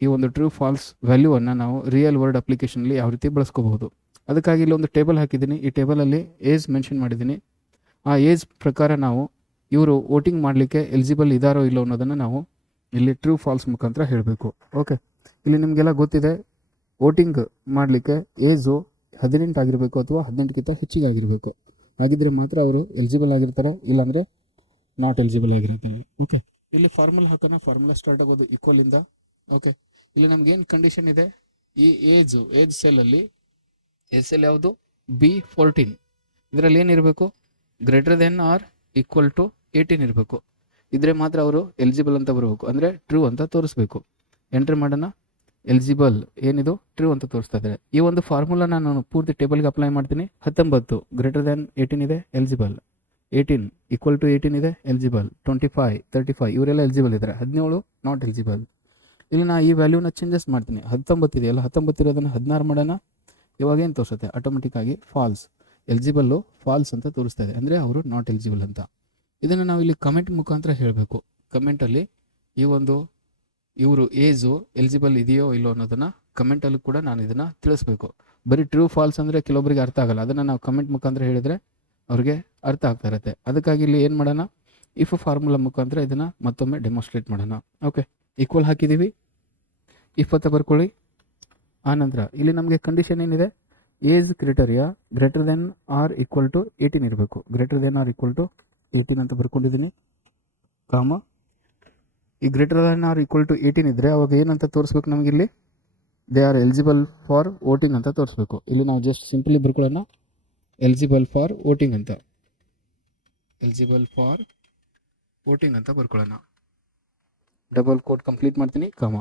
ಈ ಒಂದು true falls ವ್ಯಾಲ್ಯೂವನ್ನು ನಾವು ರಿಯಲ್ ವರ್ಡ್ ಅಪ್ಲಿಕೇಶನಲ್ಲಿ ಯಾವ ರೀತಿ ಬಳಸ್ಕೋಬಹುದು. ಅದಕ್ಕಾಗಿ ಇಲ್ಲಿ ಒಂದು ಟೇಬಲ್ ಹಾಕಿದ್ದೀನಿ. ಈ ಟೇಬಲಲ್ಲಿ ಏಜ್ ಮೆನ್ಷನ್ ಮಾಡಿದ್ದೀನಿ. ಆ ಏಜ್ ಪ್ರಕಾರ ನಾವು ಇವರು ವೋಟಿಂಗ್ ಮಾಡಲಿಕ್ಕೆ ಎಲಿಜಿಬಲ್ ಇದ್ದಾರೋ ಇಲ್ಲೋ ಅನ್ನೋದನ್ನು ನಾವು ಇಲ್ಲಿ ಟ್ರೂ ಫಾಲ್ಸ್ ಮುಖಾಂತರ ಹೇಳಬೇಕು. ಓಕೆ, ಇಲ್ಲಿ ನಿಮಗೆಲ್ಲ ಗೊತ್ತಿದೆ, ವೋಟಿಂಗ್ ಮಾಡಲಿಕ್ಕೆ ಏಜು 18 ಆಗಿರಬೇಕು ಅಥವಾ 18ಕ್ಕಿಂತ ಹೆಚ್ಚಿಗೆ ಆಗಿರಬೇಕು. ಹಾಗಿದ್ರೆ ಮಾತ್ರ ಅವರು ಎಲಿಜಿಬಲ್ ಆಗಿರ್ತಾರೆ, ಇಲ್ಲಾಂದರೆ ನಾಟ್ ಎಲಿಜಿಬಲ್ ಆಗಿರ್ತಾರೆ. ಓಕೆ, ಇಲ್ಲಿ ಫಾರ್ಮುಲಾ ಹಾಕೋಣ. ಫಾರ್ಮುಲಾ ಸ್ಟಾರ್ಟ್ ಆಗೋದು ಈಕ್ವಲಿಂದ. ಓಕೆ, ಇಲ್ಲಿ ನಮ್ಗೇನು ಕಂಡೀಷನ್ ಇದೆ, ಈ ಏಜ್ ಸೆಲ್ಲಲ್ಲಿ ಸೆಲ್ ಯಾವುದು B14, ಇದರಲ್ಲಿ ಏನಿರಬೇಕು, greater than or equal to 18 ಇರಬೇಕು. ಇದ್ರೆ ಮಾತ್ರ ಅವರು ಎಲಿಜಿಬಲ್ ಅಂತ ಬರಬೇಕು, ಅಂದರೆ ಟ್ರೂ ಅಂತ ತೋರಿಸ್ಬೇಕು. ಎಂಟ್ರಿ ಮಾಡೋಣ. ಎಲಿಜಿಬಲ್ ಏನಿದು ಟ್ರೂ ಅಂತ ತೋರಿಸ್ತಾ ಇದ್ದಾರೆ. ಈ ಒಂದು ಫಾರ್ಮುಲಾನ ನಾನು ಪೂರ್ತಿ ಟೇಬಲ್ಗೆ ಅಪ್ಲೈ ಮಾಡ್ತೀನಿ. 19 ಗ್ರೇಟರ್ ದೆನ್ 18 ಇದೆ, ಎಲಿಜಿಬಲ್. 18 ಈಕ್ವಲ್ ಟು 18 ಇದೆ, ಎಲಿಜಿಬಲ್. 25 35 ಇವರೆಲ್ಲ ಎಲಿಜಿಬಲ್ ಇದ್ದಾರೆ. 17 ನಾಟ್ ಎಲಿಜಿಬಲ್. ಇಲ್ಲಿ ನಾ ಈ ವ್ಯಾಲ್ಯೂನ ಚೇಂಜಸ್ ಮಾಡ್ತೀನಿ. 19 ಇದೆಯಲ್ಲ, 19 ಇರೋದನ್ನು 16 ಮಾಡೋಣ. ಇವಾಗ ಏನು ತೋರಿಸುತ್ತೆ, ಆಟೋಮೆಟಿಕ್ ಆಗಿ ಫಾಲ್ಸ್, ಎಲಿಜಿಬಲ್ಲು ಫಾಲ್ಸ್ ಅಂತ ತೋರಿಸ್ತಾ ಇದೆ, ಅಂದರೆ ಅವರು ನಾಟ್ ಎಲಿಜಿಬಲ್ ಅಂತ. ಇದನ್ನು ನಾವು ಇಲ್ಲಿ ಕಮೆಂಟ್ ಮುಖಾಂತರ ಹೇಳಬೇಕು. ಕಮೆಂಟಲ್ಲಿ ಈ ಒಂದು ಇವರು ಏಜು ಎಲಿಜಿಬಲ್ ಇದೆಯೋ ಇಲ್ಲೋ ಅನ್ನೋದನ್ನು ಕಮೆಂಟಲ್ಲಿ ಕೂಡ ನಾನು ಇದನ್ನು ತಿಳಿಸ್ಬೇಕು. ಬರೀ ಟ್ರೂ ಫಾಲ್ಸ್ ಅಂದರೆ ಕೆಲವೊಬ್ಬರಿಗೆ ಅರ್ಥ ಆಗಲ್ಲ. ಅದನ್ನು ನಾವು ಕಮೆಂಟ್ ಮುಖಾಂತರ ಹೇಳಿದರೆ ಅವ್ರಿಗೆ ಅರ್ಥ ಆಗ್ತಾ ಇರುತ್ತೆ. ಅದಕ್ಕಾಗಿ ಇಲ್ಲಿ ಏನು ಮಾಡೋಣ, ಇಫ್ ಫಾರ್ಮುಲಾ ಮುಖಾಂತರ ಇದನ್ನು ಮತ್ತೊಮ್ಮೆ ಡೆಮೋನ್ಸ್ಟ್ರೇಟ್ ಮಾಡೋಣ. ಓಕೆ, ಈಕ್ವಲ್ ಹಾಕಿದ್ದೀವಿ. ಇಫ್ ಅಂತ ಬರ್ಕೊಳ್ಳಿ. ಆನಂತರ ಇಲ್ಲಿ ನಮಗೆ ಕಂಡೀಷನ್ ಏನಿದೆ, age criteria greater than or equal to 18 ಇರಬೇಕು. Greater than or equal to 18 ಅಂತ ಬರ್ಕೊಂಡಿದ್ದೀನಿ, ಕಾಮ. ಈ greater than or equal to 18 ಇದ್ದರೆ ಅವಾಗ ಏನಂತ ತೋರಿಸ್ಬೇಕು, ನಮಗಿಲ್ಲಿ they are eligible for voting ಅಂತ ತೋರಿಸ್ಬೇಕು. ಇಲ್ಲಿ ನಾವು ಜಸ್ಟ್ ಸಿಂಪಲಿ ಬರ್ಕೊಳ್ಳೋಣ, ಎಲಿಜಿಬಲ್ ಫಾರ್ ವೋಟಿಂಗ್ ಅಂತ, ಎಲಿಜಿಬಲ್ ಫಾರ್ ವೋಟಿಂಗ್ ಅಂತ ಬರ್ಕೊಳ್ಳೋಣ. ಡಬಲ್ ಕೋಟ್ ಕಂಪ್ಲೀಟ್ ಮಾಡ್ತೀನಿ, ಕಾಮ.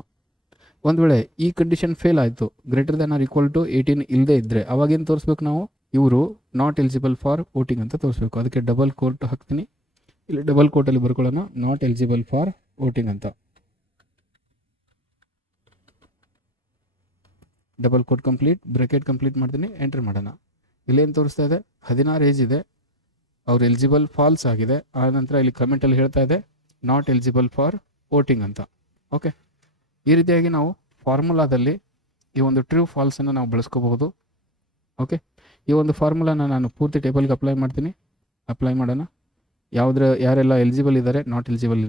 ಒಂದು ವೇಳೆ ಈ ಕಂಡೀಷನ್ ಫೇಲ್ ಆಯಿತು, greater than or equal to 18 ಇಲ್ಲದೆ ಇದ್ದರೆ ಅವಾಗೇನು ತೋರಿಸ್ಬೇಕು, ನಾವು ಇವರು ನಾಟ್ ಎಲಿಜಿಬಲ್ ಫಾರ್ ವೋಟಿಂಗ್ ಅಂತ ತೋರಿಸ್ಬೇಕು. ಅದಕ್ಕೆ ಡಬಲ್ ಕೋಟ್ ಹಾಕ್ತೀನಿ. ಇಲ್ಲಿ ಡಬಲ್ ಕೋಟಲ್ಲಿ ಬರ್ಕೊಳ್ಳೋಣ, ನಾಟ್ ಎಲಿಜಿಬಲ್ ಫಾರ್ ವೋಟಿಂಗ್ ಅಂತ. Double quote complete, bracket complete ಮಾಡ್ತೀನಿ, ಎಂಟರ್ ಮಾಡೋಣ. ಇಲ್ಲೇನು ತೋರಿಸ್ತಾ ಇದೆ, 16 ಏಜ್ ಇದೆ, ಅವ್ರು ಎಲಿಜಿಬಲ್ ಫಾಲ್ಸ್ ಆಗಿದೆ. ಆನಂತರ ಇಲ್ಲಿ ಕಮೆಂಟಲ್ಲಿ ಹೇಳ್ತಾ ಇದೆ ನಾಟ್ ಎಲಿಜಿಬಲ್ ಫಾರ್ ವೋಟಿಂಗ್ ಅಂತ. ಓಕೆ, ಈ ರೀತಿಯಾಗಿ ನಾವು ಫಾರ್ಮುಲಾದಲ್ಲಿ ಈ ಒಂದು ಟ್ರೂ ಫಾಲ್ಸನ್ನು ನಾವು ಬಳಸ್ಕೋಬಹುದು. ಓಕೆ, ಈ ಒಂದು ಫಾರ್ಮುಲಾನ ನಾನು ಪೂರ್ತಿ ಟೇಬಲ್ಗೆ ಅಪ್ಲೈ ಮಾಡ್ತೀನಿ. ಅಪ್ಲೈ ಮಾಡೋಣ. ಯಾರೆಲ್ಲ ಎಲಿಜಿಬಲ್ ಇದ್ದಾರೆ, ನಾಟ್ ಎಲಿಜಿಬಲ್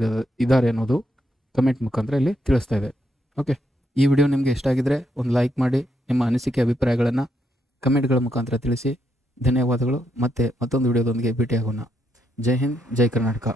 ಇದ್ದಾರೆ ಅನ್ನೋದು ಕಮೆಂಟ್ ಮುಖಾಂತರ ಇಲ್ಲಿ ತಿಳಿಸ್ತಾ ಇದೆ. ಓಕೆ, ಈ ವಿಡಿಯೋ ನಿಮಗೆ ಇಷ್ಟ ಆಗಿದ್ರೆ ಒಂದು ಲೈಕ್ ಮಾಡಿ, ನಿಮ್ಮ ಅನಿಸಿಕೆ ಅಭಿಪ್ರಾಯಗಳನ್ನು ಕಮೆಂಟ್ಗಳ ಮುಖಾಂತರ ತಿಳಿಸಿ. ಧನ್ಯವಾದಗಳು. ಮತ್ತೆ ಮತ್ತೊಂದು ವಿಡಿಯೋದೊಂದಿಗೆ ಭೇಟಿಯಾಗೋಣ. ಜೈ ಹಿಂದ್, ಜೈ ಕರ್ನಾಟಕ.